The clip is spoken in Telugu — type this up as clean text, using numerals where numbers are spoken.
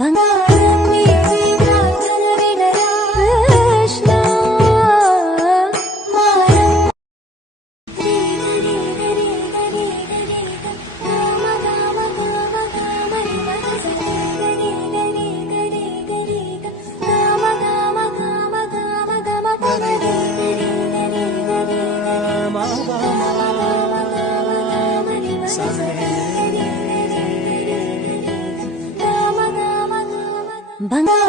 బంగారం నీ జీవితాన వినరా కృష్ణ మారం రీ గరి గరి గరి రామ రామ రామ రామ రి సరి గరి గరి గరి గరి రామ రామ రామ రామ గమ గరి గరి గరి గరి రామ రామ రామ రి సరి బంగారం